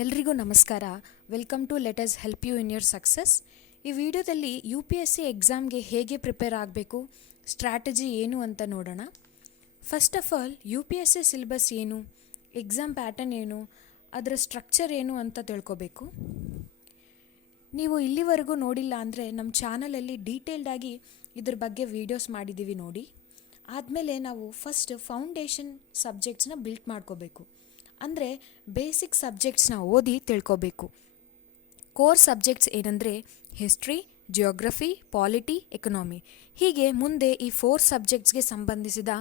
ಎಲ್ರಿಗೂ ನಮಸ್ಕಾರ. Welcome to let us help you in your success. ಈ ವಿಡಿಯೋದಲ್ಲಿ UPSC ಎಕ್ಸಾಮ್ಗೆ ಹೇಗೆ ಪ್ರಿಪೇರ್ ಆಗಬೇಕು, ಸ್ಟ್ರಾಟಜಿ ಏನು ಅಂತ ನೋಡೋಣ. First of all UPSC syllabus ಏನು, ಎಕ್ಸಾಮ್ ಪ್ಯಾಟರ್ನ್ ಏನು, ಅದರ ಸ್ಟ್ರಕ್ಚರ್ ಏನು ಅಂತ ತಿಳ್ಕೊಬೇಕು. ನೀವು ಇಲ್ಲಿವರೆಗೂ ನೋಡಿಲ್ಲ ಅಂದರೆ ನಮ್ಮ ಚಾನಲಲ್ಲಿ ಡೀಟೇಲ್ಡಾಗಿ ಇದ್ರ ಬಗ್ಗೆ ವೀಡಿಯೋಸ್ ಮಾಡಿದ್ದೀವಿ ನೋಡಿ. ಆದಮೇಲೆ ನಾವು ಫಸ್ಟ್ ಫೌಂಡೇಶನ್ ಸಬ್ಜೆಕ್ಟ್ಸ್ನ ಬಿಲ್ಟ್ ಮಾಡ್ಕೋಬೇಕು. ಅಂದರೆ ಬೇಸಿಕ್ ಸಬ್ಜೆಕ್ಟ್ಸ್ನ ಓದಿ ತಿಳ್ಕೊಬೇಕು. ಕೋರ್ ಸಬ್ಜೆಕ್ಟ್ಸ್ ಏನಂದರೆ ಹಿಸ್ಟ್ರಿ, ಜಿಯೋಗ್ರಫಿ, ಪಾಲಿಟಿ, ಎಕನಾಮಿ. ಹೀಗೆ ಮುಂದೆ ಈ 4 ಸಬ್ಜೆಕ್ಟ್ಸ್ಗೆ ಸಂಬಂಧಿಸಿದ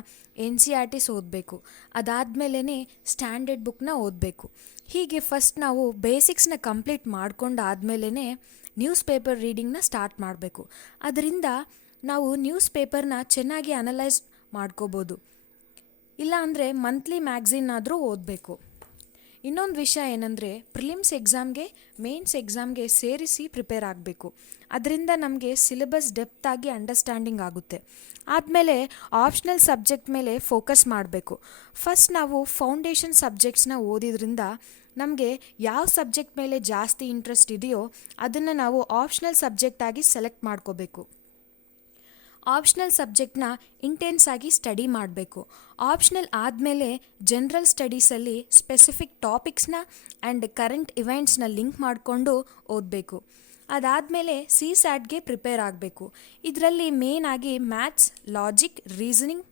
NCERTs ಓದಬೇಕು. ಅದಾದಮೇಲೆ ಸ್ಟ್ಯಾಂಡರ್ಡ್ ಬುಕ್ನ ಓದಬೇಕು. ಹೀಗೆ ಫಸ್ಟ್ ನಾವು ಬೇಸಿಕ್ಸ್ನ ಕಂಪ್ಲೀಟ್ ಮಾಡ್ಕೊಂಡಾದ್ಮೇಲೆ ನ್ಯೂಸ್ ಪೇಪರ್ ರೀಡಿಂಗ್ನ ಸ್ಟಾರ್ಟ್ ಮಾಡಬೇಕು. ಅದರಿಂದ ನಾವು ನ್ಯೂಸ್ ಪೇಪರ್ನ ಚೆನ್ನಾಗಿ ಅನಲೈಸ್ ಮಾಡ್ಕೋಬೋದು. ಇಲ್ಲ ಅಂದರೆ ಮಂತ್ಲಿ ಮ್ಯಾಗ್ಝಿನ್ನಾದರೂ ಓದಬೇಕು. ಇನ್ನೊಂದು ವಿಷಯ ಏನಂದರೆ ಪ್ರಿಲಿಮ್ಸ್ ಎಕ್ಸಾಮ್ಗೆ ಮೇನ್ಸ್ ಎಕ್ಸಾಮ್ಗೆ ಸೇರಿಸಿ ಪ್ರಿಪೇರ್ ಆಗಬೇಕು. ಅದರಿಂದ ನಮಗೆ ಸಿಲೆಬಸ್ ಡೆಪ್ತಾಗಿ ಅಂಡರ್ಸ್ಟ್ಯಾಂಡಿಂಗ್ ಆಗುತ್ತೆ. ಆದಮೇಲೆ ಆಪ್ಷನಲ್ ಸಬ್ಜೆಕ್ಟ್ ಮೇಲೆ ಫೋಕಸ್ ಮಾಡಬೇಕು. ಫಸ್ಟ್ ನಾವು ಫೌಂಡೇಶನ್ ಸಬ್ಜೆಕ್ಟ್ಸ್ನ ಓದಿದ್ರಿಂದ ನಮಗೆ ಯಾವ ಸಬ್ಜೆಕ್ಟ್ ಮೇಲೆ ಜಾಸ್ತಿ ಇಂಟ್ರೆಸ್ಟ್ ಇದೆಯೋ ಅದನ್ನು ನಾವು ಆಪ್ಷನಲ್ ಸಬ್ಜೆಕ್ಟಾಗಿ ಸೆಲೆಕ್ಟ್ ಮಾಡ್ಕೋಬೇಕು. ಆಪ್ಷನಲ್ ಸಬ್ಜೆಕ್ಟ್ನ ಇಂಟೆನ್ಸ್ ಆಗಿ ಸ್ಟಡಿ ಮಾಡಬೇಕು. ಆಪ್ಷನಲ್ ಆದಮೇಲೆ ಜನರಲ್ ಸ್ಟಡೀಸಲ್ಲಿ ಸ್ಪೆಸಿಫಿಕ್ ಟಾಪಿಕ್ಸ್ನ ಆ್ಯಂಡ್ ಕರೆಂಟ್ ಇವೆಂಟ್ಸ್ನ ಲಿಂಕ್ ಮಾಡಿಕೊಂಡು ಓದಬೇಕು. ಅದಾದಮೇಲೆ CSATಗೆ ಪ್ರಿಪೇರ್ ಆಗಬೇಕು. ಇದರಲ್ಲಿ ಮೇನ್ ಆಗಿ ಮ್ಯಾಥ್ಸ್, ಲಾಜಿಕ್, ರೀಸನಿಂಗ್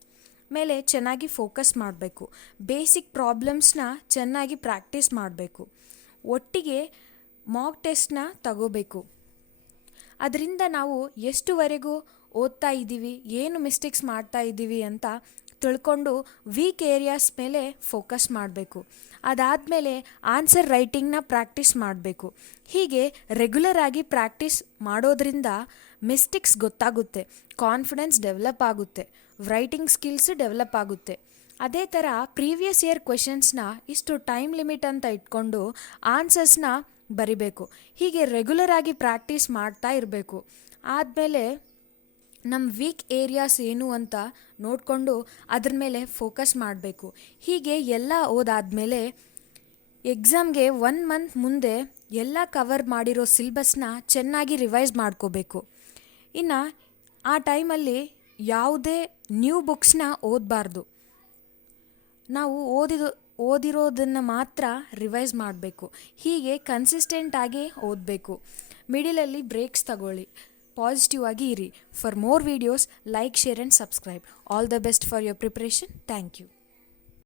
ಮೇಲೆ ಚೆನ್ನಾಗಿ ಫೋಕಸ್ ಮಾಡಬೇಕು. ಬೇಸಿಕ್ ಪ್ರಾಬ್ಲಮ್ಸ್ನ ಚೆನ್ನಾಗಿ ಪ್ರಾಕ್ಟೀಸ್ ಮಾಡಬೇಕು. ಒಟ್ಟಿಗೆ ಮಾಕ್ ಟೆಸ್ಟ್ನ ತಗೋಬೇಕು. ಅದರಿಂದ ನಾವು ಎಷ್ಟುವರೆಗೂ ಓದ್ತಾ ಇದ್ದೀವಿ, ಏನು ಮಿಸ್ಟೇಕ್ಸ್ ಮಾಡ್ತಾ ಇದ್ದೀವಿ ಅಂತ ತಿಳ್ಕೊಂಡು ವೀಕ್ ಏರಿಯಾಸ್ ಮೇಲೆ ಫೋಕಸ್ ಮಾಡಬೇಕು. ಅದಾದಮೇಲೆ ಆನ್ಸರ್ ರೈಟಿಂಗ್ನ ಪ್ರಾಕ್ಟೀಸ್ ಮಾಡಬೇಕು. ಹೀಗೆ ರೆಗ್ಯುಲರ್ ಆಗಿ ಪ್ರಾಕ್ಟೀಸ್ ಮಾಡೋದ್ರಿಂದ ಮಿಸ್ಟೇಕ್ಸ್ ಗೊತ್ತಾಗುತ್ತೆ, ಕಾನ್ಫಿಡೆನ್ಸ್ ಡೆವಲಪ್ ಆಗುತ್ತೆ, ರೈಟಿಂಗ್ ಸ್ಕಿಲ್ಸ್ ಡೆವಲಪ್ ಆಗುತ್ತೆ. ಅದೇ ಥರ ಪ್ರೀವಿಯಸ್ ಇಯರ್ ಕ್ವೆಶನ್ಸ್ನ ಇಷ್ಟು ಟೈಮ್ ಲಿಮಿಟ್ ಅಂತ ಇಟ್ಕೊಂಡು ಆನ್ಸರ್ಸ್ನ ಬರಿಬೇಕು. ಹೀಗೆ ರೆಗ್ಯುಲರ್ ಆಗಿ ಪ್ರಾಕ್ಟೀಸ್ ಮಾಡ್ತಾ ಇರಬೇಕು. ಆದಮೇಲೆ ನಮ್ಮ ವೀಕ್ ಏರಿಯಾಸ್ ಏನು ಅಂತ ನೋಡಿಕೊಂಡು ಅದ್ರ ಮೇಲೆ ಫೋಕಸ್ ಮಾಡಬೇಕು. ಹೀಗೆ ಎಲ್ಲ ಓದಾದಮೇಲೆ ಎಕ್ಸಾಮ್ಗೆ 1 ಮಂತ್ ಮುಂದೆ ಎಲ್ಲ ಕವರ್ ಮಾಡಿರೋ ಸಿಲೆಬಸ್ನ ಚೆನ್ನಾಗಿ ರಿವೈಸ್ ಮಾಡ್ಕೋಬೇಕು. ಇನ್ನು ಆ ಟೈಮಲ್ಲಿ ಯಾವುದೇ ನ್ಯೂ ಬುಕ್ಸ್ನ ಓದಬಾರ್ದು. ನಾವು ಓದಿರೋದನ್ನು ಮಾತ್ರ ರಿವೈಸ್ ಮಾಡಬೇಕು. ಹೀಗೆ ಕನ್ಸಿಸ್ಟೆಂಟಾಗಿ ಓದಬೇಕು. ಮಿಡಿಲಲ್ಲಿ ಬ್ರೇಕ್ಸ್ ತಗೊಳ್ಳಿ. ಪಾಸಿಟಿವ್ ಆಗಿ ಇರಿ. For more videos like, share and subscribe. All the best for your preparation. Thank you.